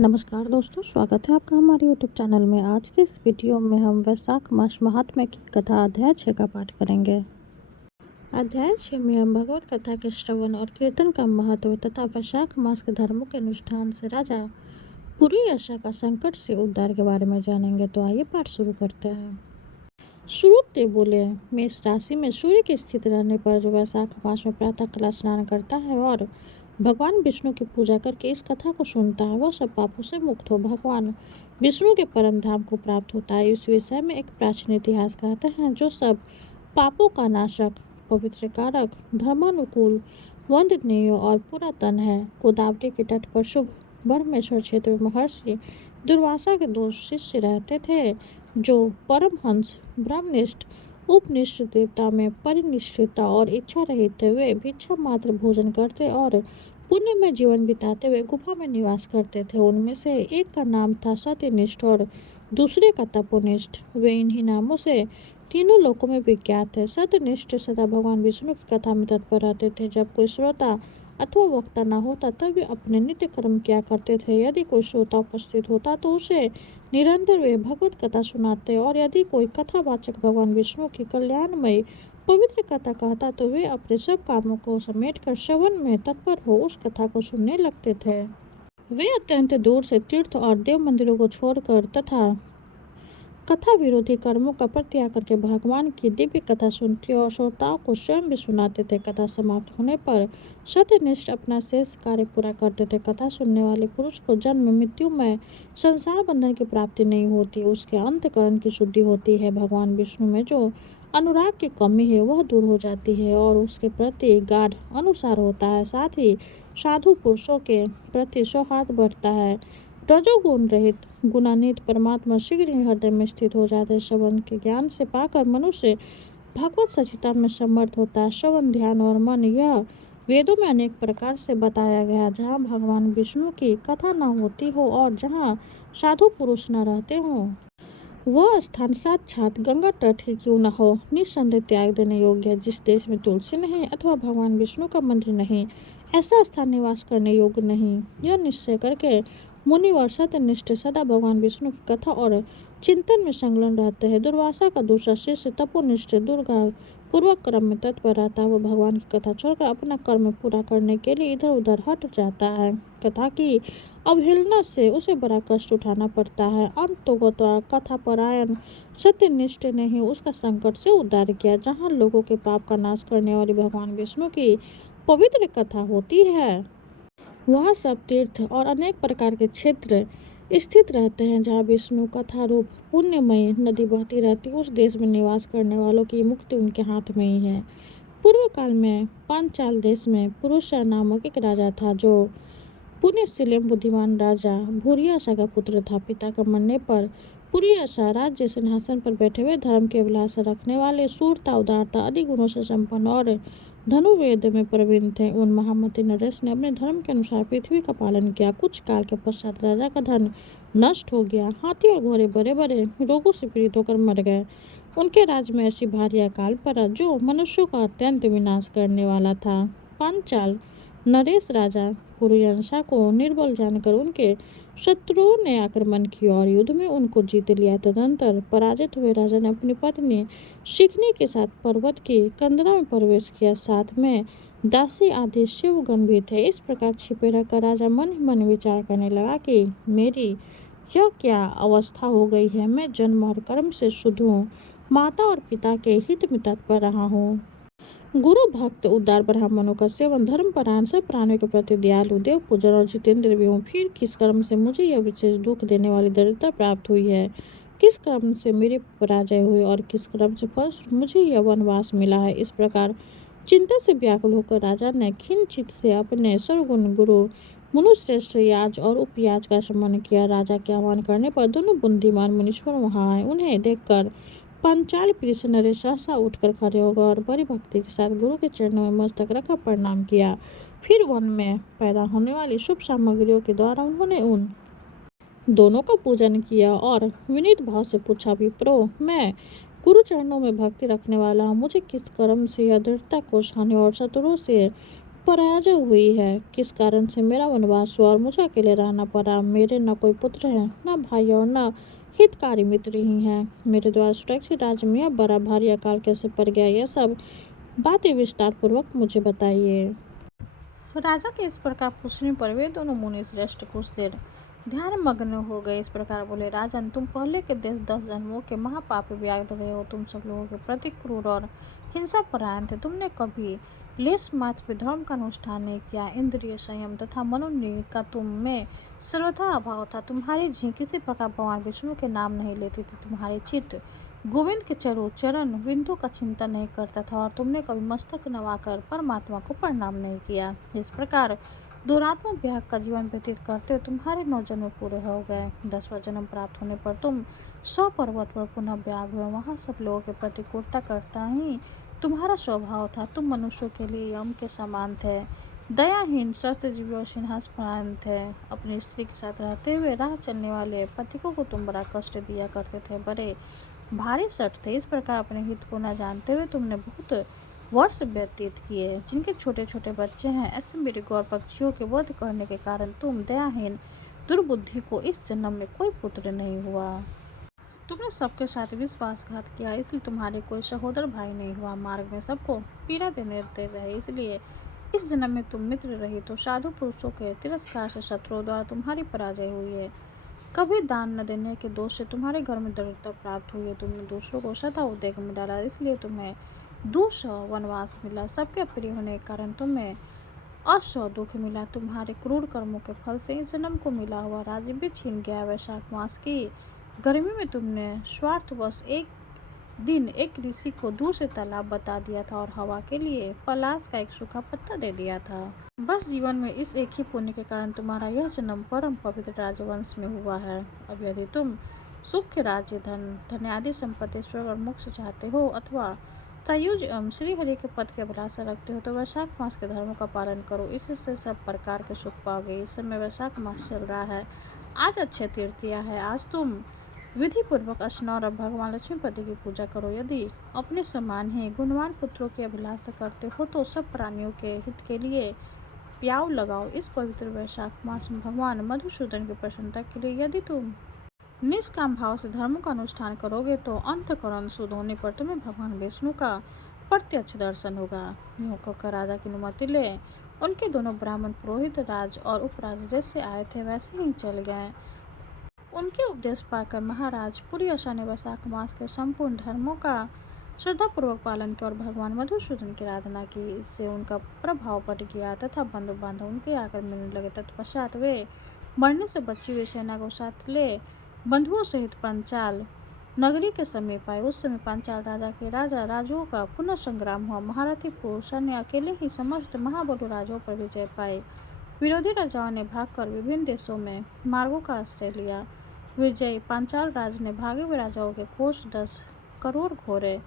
नमस्कार दोस्तों, स्वागत है आपका हमारे यूट्यूब चैनल में। आज के इस वीडियो में हम वैशाख मास महात्म्य की कथा अध्याय 6 का पाठ करेंगे। अध्याय 6 में हम भगवत कथा के श्रवण और कीर्तन का महत्व तथा वैशाख मास के धर्मों के अनुष्ठान से राजा पूरी आशा का संकट से उद्धार के बारे में जानेंगे। तो आइए पाठ शुरू करते हैं। श्रुत बोले, मेष राशि में सूर्य की स्थिति रहने पर जो वैशाख मास में प्रातः काल स्नान करता है और भगवान विष्णु की पूजा करके इस कथा को सुनता है, वह सब पापों से मुक्त हो भगवान विष्णु के परम धाम को प्राप्त होता है। इस विषय में एक प्राचीन इतिहास कहते हैं, जो सब पापों का नाशक, पवित्र कारक, धर्मानुकूल, वंदनीय और पुरातन है। गोदावरी के तट पर शुभ ब्रह्मेश्वर क्षेत्र में महर्षि दुर्वासा के 2 शिष्य रहते थे, जो परमहंस, ब्रह्मनिष्ठ, उपनिष्ठ, देवता में परिनिष्ठता और इच्छा रहित थे। वे भिक्षा मात्र भोजन करते और पुण्य में जीवन बिताते हुए गुफा में निवास करते थे। उनमें से एक का नाम था सत्यनिष्ठ और दूसरे का तपोनिष्ठ। वे इन्हीं नामों से तीनों लोकों में विख्यात थे। सत्यनिष्ठ सदा भगवान विष्णु की कथा में तत्पर रहते थे। जब कोई श्रोता अथवा वक्ता न होता तब वे अपने नित्य कर्म किया करते थे। यदि कोई श्रोता उपस्थित होता तो उसे निरंतर वे भगवत कथा सुनाते, और यदि कोई कथावाचक भगवान विष्णु की कल्याणमयी पवित्र कथा कहता तो वे अपने सब कामों को समेटकर श्रवण में तत्पर हो उस कथा को सुनने लगते थे। वे अत्यंत दूर से तीर्थ और देव मंदिरों को छोड़कर तथा कथा विरोधी कर्मों का परित्याग करके भगवान की दिव्य कथा सुनते और श्रोताओं को स्वयं भी सुनाते थे। कथा समाप्त होने पर सत्यनिष्ठ अपना शेष कार्य पूरा करते थे। कथा सुनने वाले पुरुष को जन्म मृत्यु में संसार बंधन की प्राप्ति नहीं होती, उसके अंतःकरण की शुद्धि होती है। भगवान विष्णु में जो अनुराग की कमी है वह दूर हो जाती है और उसके प्रति गाढ़ अनुसार होता है। साथ ही साधु पुरुषों के प्रति सौहार्द बढ़ता है। रजोगुण रहित गुणान्वित परमात्मा शीघ्र ही हृदय में स्थित हो जाते हैं। श्रवण के ज्ञान से पाकर मनुष्य भगवत सचिता में समर्थ होता है। श्रवण, ध्यान और मन, यह वेदों में अनेक प्रकार से बताया गया। जहाँ भगवान विष्णु की कथा न होती हो और जहाँ साधु पुरुष न रहते हों, वह स्थान साक्षात गंगा तट ही क्यों न हो, निस्संदेह त्याग देने योग्य है। जिस देश में तुलसी नहीं अथवा भगवान विष्णु का मंदिर नहीं, ऐसा स्थान निवास करने योग्य नहीं। यह निश्चय करके मुनिवर सत्यनिष्ठ सदा भगवान विष्णु की कथा और चिंतन में संलग्न रहते हैं। दुर्वासा का दूसरा शिष्य तपोनिष्ठ दुर्गा पूर्वक कर्म में तत्पर रहता है। वह भगवान की कथा छोड़कर अपना कर्म पूरा करने के लिए इधर उधर हट जाता है। कथा की अवहेलना से उसे बड़ा कष्ट उठाना पड़ता है। अंततः कथा परायण सत्यनिष्ठ ने ही उसका संकट से उद्धार किया। जहाँ लोगों के पाप का नाश करने वाली भगवान विष्णु की पवित्र कथा होती है, वहाँ सब तीर्थ और अनेक प्रकार के क्षेत्र स्थित रहते हैं। जहाँ विष्णु कथा रूप पुण्यमयी नदी बहती रहती, उस देश में निवास करने वालों की मुक्ति उनके हाथ में ही है। पूर्व काल में पांचाल देश में पुरुषा नामक एक राजा था, जो पुण्यशील बुद्धिमान राजा भूरियाशा का पुत्र था। पिता का मरने पर पुरियाशा राज्य सिंहासन पर बैठे हुए धर्म के अभिलाषा रखने वाले, शूरता, उदारता आदि गुणों से संपन्न और धनुर्वेद में प्रवीण थे। उन महामती नरेश ने अपने धर्म के अनुसार पृथ्वी का पालन किया। कुछ काल के पश्चात राजा का धन नष्ट हो गया। हाथी और घोड़े बड़े बड़े रोगों से पीड़ित होकर मर गए। उनके राज्य में ऐसी भारी अकाल पड़ा जो मनुष्यों का अत्यंत विनाश करने वाला था। पांचाल नरेश राजा पुरुयंशा को निर्बल जानकर उनके शत्रुओं ने आक्रमण किया और युद्ध में उनको जीत लिया। तदंतर पराजित हुए राजा ने अपनी पत्नी शिखनी के साथ पर्वत की कंदरा में प्रवेश किया। साथ में दासी आदि शिवगण भी थे। इस प्रकार छिपे रहकर राजा मन ही मन विचार करने लगा कि मेरी यह क्या अवस्था हो गई है। मैं जन्म और कर्म से शुद्ध हूँ, माता और पिता के हित में तत्पर रहा हूँ। गुरु भक्त उदार ब्राह्मणों का सेवन, धर्मपरायण, सब प्राणियों के प्रति दयालु, देव पूजन और जितेंद्र भी हूँ। फिर किस कर्म से मुझे यह विशेष दुख देने वाली दरिद्रता प्राप्त हुई है? किस कर्म से मेरी पराजय हुई और किस कर्म से फलस्वरूप मुझे यह वनवास मिला है? इस प्रकार चिंता से व्याकुल होकर राजा ने खिंचित से अपने सर्वगुण गुरु मुनुश्रेष्ठ याज और उपयाज का स्मरण किया। राजा के आह्वान करने पर दोनों बुद्धिमान मुनीश्वर वहां आए। उन्हें देखकर पांचाल प्रिय नरेश सहसा उठकर खड़े हो गए और बड़ी भक्ति के साथ गुरु के चरणों में मस्तक रखा प्रणाम किया। फिर वन में पैदा होने वाली शुभ सामग्रियों के द्वारा उन्होंने उन दोनों का पूजन किया और विनीत भाव से पूछा, विप्रो, मैं गुरु चरणों में भक्ति रखने वाला हूँ, मुझे किस कर्म से यह दृढ़ता को उठाने और शत्रुओं से पराजय हुई है? किस कारण से मेरा वनवास हुआ और मुझे अकेले रहना पड़ा? मेरे न कोई पुत्र है, न भाई और न हितकारी मित्र ही हैं। मेरे द्वारा सुरक्षित राज्य में अब बड़ा भारी अकाल कैसे पड़ गया? यह सब बातें विस्तार पूर्वक मुझे बताइए। राजा के इस प्रकार पूछने पर वे दोनों मुनि श्रेष्ठ कुछ देर ध्यान मग्न हो गए। इस प्रकार बोले, राजन, तुम पहले के 10 जन्मों के महापापी व्याग्र रहे हो। तुम सब लोगों के प्रति क्रूर और हिंसा परायण थे। तुमने कभी लेश मात्र भी धर्म का अनुष्ठान नहीं किया। इंद्रिय संयम तथा मनोनिग्रह का तुम में सर्वथा अभाव था। तुम्हारी जी किसी प्रकार भगवान विष्णु के नाम नहीं लेती थी। तुम्हारी चित्त गोविंद के चरण बिंदु का चिंतन नहीं करता था और तुमने कभी मस्तक नवाकर परमात्मा को प्रणाम नहीं किया। इस प्रकार दुरात्मा व्याग का जीवन व्यतीत करते हुए तुम्हारे 9 जन्म पूरे हो गए। 10वां जन्म प्राप्त होने पर तुम 100 पर्वत पर पुनः व्याग हुए। वहाँ सब लोगों के प्रति क्रूरता करता ही तुम्हारा स्वभाव था। तुम मनुष्यों के लिए यम के समान थे, दयाहीन, शस्त्रजीवी और सिंहासपरायण थे। अपनी स्त्री के साथ रहते हुए राह चलने वाले पथिकों को तुम बड़ा कष्ट दिया करते थे, बड़े भारी सट थे। इस प्रकार अपने हित को न जानते हुए तुमने बहुत वर्ष व्यतीत किए। जिनके छोटे छोटे बच्चे हैं, ऐसे मेरे गौर पक्षियों के वध करने के कारण तुम दयाहीन दुर्बुद्धि को इस जन्म में कोई पुत्र नहीं हुआ। तुमने सबके साथ विश्वासघात किया, इसलिए तुम्हारे कोई सहोदर भाई नहीं हुआ। मार्ग में सबको पीड़ा देते रहे, इसलिए इस जन्म में तुम मित्र रही तो साधु पुरुषों के तिरस्कार से शत्रुओं द्वारा तुम्हारी पराजय हुई है। कभी दान न देने के दोष से तुम्हारे घर में दरिद्रता प्राप्त हुई है। तुमने दूसरों को सदा उद्वेग में डाला, इसलिए तुम्हें 200 वनवास मिला। सबके प्रिय होने के कारण तुम्हें 800 दुख मिला। तुम्हारे क्रूर कर्मों के फल से इस जन्म को मिला हुआ राज्य भी छीन गया। वैशाख मास की गर्मी में तुमने स्वार्थवश एक दिन एक ऋषि को दूर से तालाब बता दिया था और हवा के लिए पलाश का एक सूखा पत्ता दे दिया था। बस जीवन में इस एक ही पुण्य के कारण तुम्हारा यह जन्म परम पवित्र राजवंश में हुआ है। अब यदि तुम सुख, राज्य, धन आदि संपत्ति, स्वर्ग और मोक्ष चाहते हो अथवा सायुज श्री हरि के पद की अभिलाषा रखते हो तो वैशाख मास के धर्मों का पालन करो, इससे सब प्रकार के सुख पाओगे। इस समय वैशाख मास चल रहा है। आज अक्षय तृतीया है। आज तुम विधि पूर्वक स्नान और भगवान लक्ष्मीपति की पूजा करो। यदि अपने समान ही गुणवान पुत्रों की अभिलाषा करते हो तो सब प्राणियों के हित के लिए प्याऊ लगाओ। इस पवित्र वैशाख मास में भगवान मधुसूदन की प्रसन्नता के लिए यदि तुम निष्काम भाव से धर्म का अनुष्ठान करोगे तो अंतःकरण शुद्ध होने पर तुम्हें भगवान विष्णु का प्रत्यक्ष दर्शन होगा। यूँ कहकर राजा की अनुमति ले उनके दोनों ब्राह्मण पुरोहित राज और उपराज जैसे आए थे वैसे ही चल गए। उनके उपदेश पाकर महाराज पूरी आशा ने वैशाख मास के संपूर्ण धर्मों का श्रद्धापूर्वक पालन किया और भगवान मधुसूदन की आराधना की। इससे उनका प्रभाव बढ़ गया तथा बंधु बांधव उनके आकर मिलने लगे। तत्पश्चात वे मरने से बची हुई सेना को साथ ले बंधुओं सहित पंचाल नगरी के समीप आए। उस समय पांचाल राजा के राजुओं का पुनः संग्राम हुआ। महारथी पुरुषों ने अकेले ही समस्त महाबली राजाओं पर विजय पाई। विरोधी राजाओं ने भागकर विभिन्न देशों में मार्गों का आश्रय लिया। विजयी पांचाल राज ने भागे हुए राजाओं के कोष 10 करोड़ घोड़े,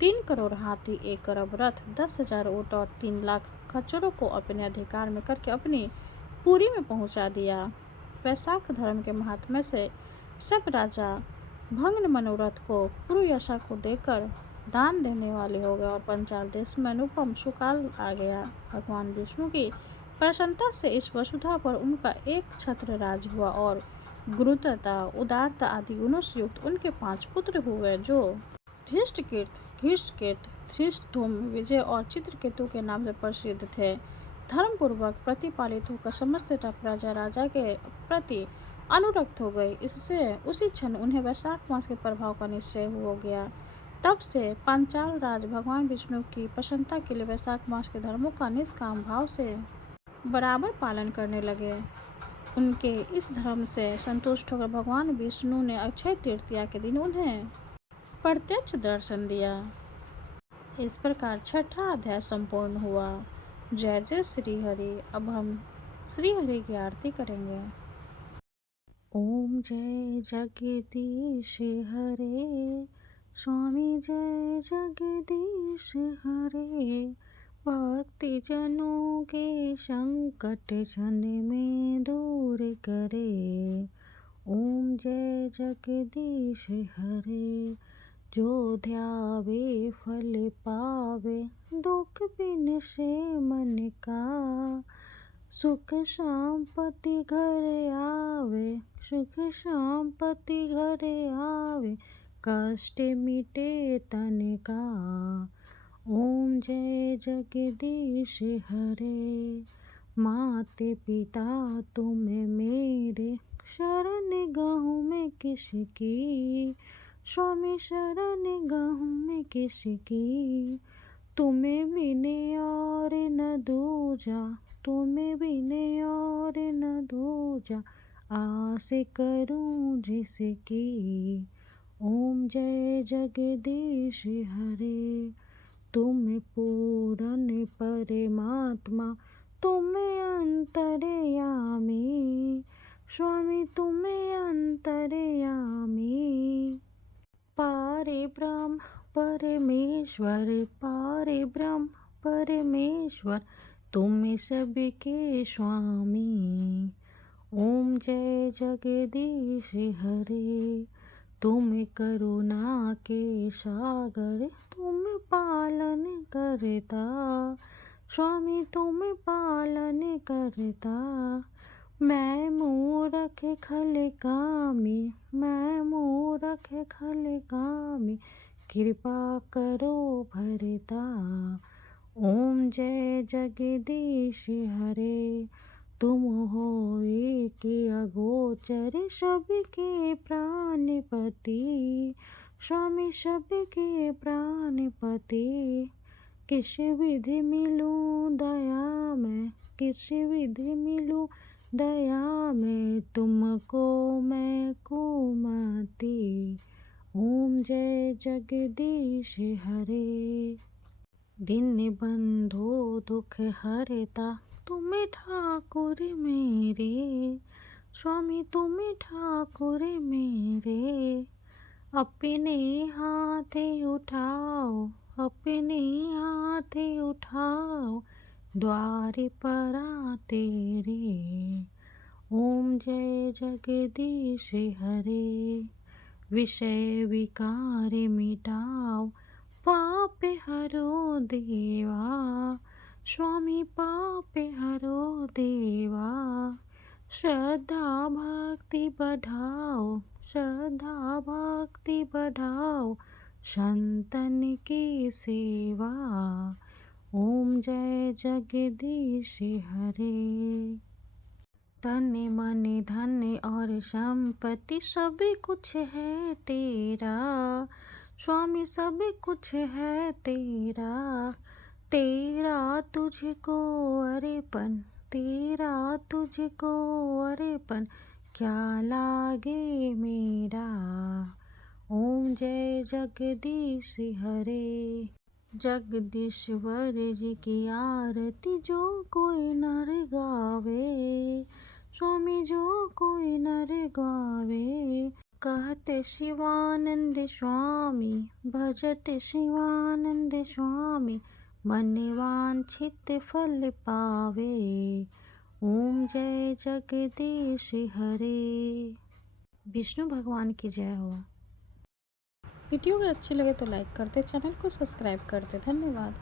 3 करोड़ हाथी, 1 अरब रथ, 10,000 ऊँट और 3 लाख खच्चरों को अपने अधिकार में करके अपनी पुरी में पहुंचा दिया। वैशाख धर्म के महात्म्य से सब राजा भंग मनोरथ को पूर्व यशा को देकर दान देने वाले हो गए और पंचाल देश में अनुपम सुकाल आ गया। भगवान विष्णु की प्रसन्नता से इस वसुधा पर उनका एक छत्र राज हुआ और गुरुतता, उदारता आदि गुणों से युक्त उनके 5 पुत्र हुए जो धृष्टकीर्त, धृष्टधुम्न, विजय और चित्रकेतु के नाम से प्रसिद्ध थे। धर्म पूर्वक प्रतिपालित होकर समस्त प्रजा राजा के प्रति अनुरक्त हो गई। इससे उसी क्षण उन्हें वैशाख मास के प्रभाव का निश्चय हो गया। तब से पांचाल राज भगवान विष्णु की प्रसन्नता के लिए वैशाख मास के धर्मों का निष्काम भाव से बराबर पालन करने लगे। उनके इस धर्म से संतुष्ट होकर भगवान विष्णु ने अक्षय तृतीया के दिन उन्हें प्रत्यक्ष दर्शन दिया। इस प्रकार छठा अध्याय संपूर्ण हुआ। जय जय श्री हरि। अब हम श्री हरि की आरती करेंगे। ओम जय जगदीश हरे, स्वामी जय जगदीश हरे, भक्ति जनों के संकट जन में दूर करे। ओम जय जगदीश हरे, जो ध्यावे फल पावे, दुख बिन से मन का। सुख शांति घर आवे, सुख शांति घर आवे, कष्ट मिटे तन का। ओम जय जगदीश हरे। माते पिता तुम मेरे, शरण गहूँ मैं किसकी। स्वामी शरण गहूँ मैं किसकी। तुम्हें बिने और न दूजा, तुम्हें बिने और न दूजा, आस करूं जिसकी। ओम जय जगदीश हरे। तुम पूर्ण परमात्मा, तुम अंतर्यामी। स्वामी तुम अंतर्यामी। पारे ब्रह्म परमेश्वर, पारे ब्रह्म परमेश्वर, तुम सबके स्वामी। ओम जय जगदीश हरे। तुम करुणा के सागर, तुम पालन करता। स्वामी तुम पालन करता। मैं मूरख खल कामी, मैं मूरख खल कामी, कृपा करो भरता। ओम जय जगदीश हरे। तुम हो एक अगोचर, सबके प्राणपति। स्वामी सबके प्राणपति। किस विधि मिलूं दया में, किस विधि मिलूं दया में, तुमको मैं कुमति। ओम जय जगदीश हरे। दिन बंधु दुख हरता, तुम ठाकुर मेरे। स्वामी तुम ठाकुर मेरे। अपने हाथ उठाओ, अपने हाथ उठाओ, द्वार पर तेरे। ओम जय जगदीश हरे। विषय विकार मिटाओ, पाप हरो देवा। स्वामी पाप हरो देवा। श्रद्धा भक्ति बढ़ाओ, श्रद्धा भक्ति बढ़ाओ, संतन की सेवा। ओम जय जगदीश हरे। तन मन धन और संपत्ति सब कुछ है तेरा। स्वामी सब कुछ है तेरा। तेरा तुझको अर्पण, तेरा तुझको अर्पण, क्या लागे मेरा। ओम जय जगदीश हरे। जगदीश्वर जी की आरती जो कोई नर गावे। स्वामी जो कोई नर गावे। कहते शिवानंद स्वामी, भजते शिवानंद स्वामी, मन वांछित फल पावे। ओम जय जगदीश हरे। विष्णु भगवान की जय हो। वीडियो अगर अच्छी लगे तो लाइक कर दे, चैनल को सब्सक्राइब कर दे। धन्यवाद।